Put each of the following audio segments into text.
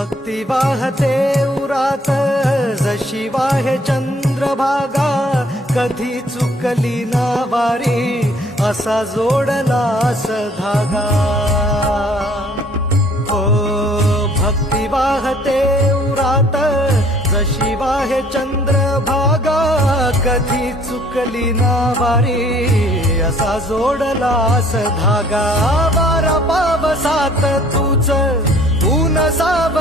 भक्ती वाहते उरात. जशी वाहे चंद्रभागा कधी चुकली ना वारी असा जोडलास धागा. हो भक्ती वाहते उरात. जशी वाहे चंद्रभागा कधी चुकली ना वारी असा जोडलास धागा. वारा पावसात तूच ऊन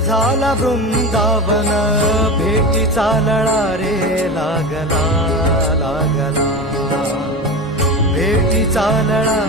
झाला वृंदावन. भेटीचा लळा रे लागला लागला. भेटीचा लळा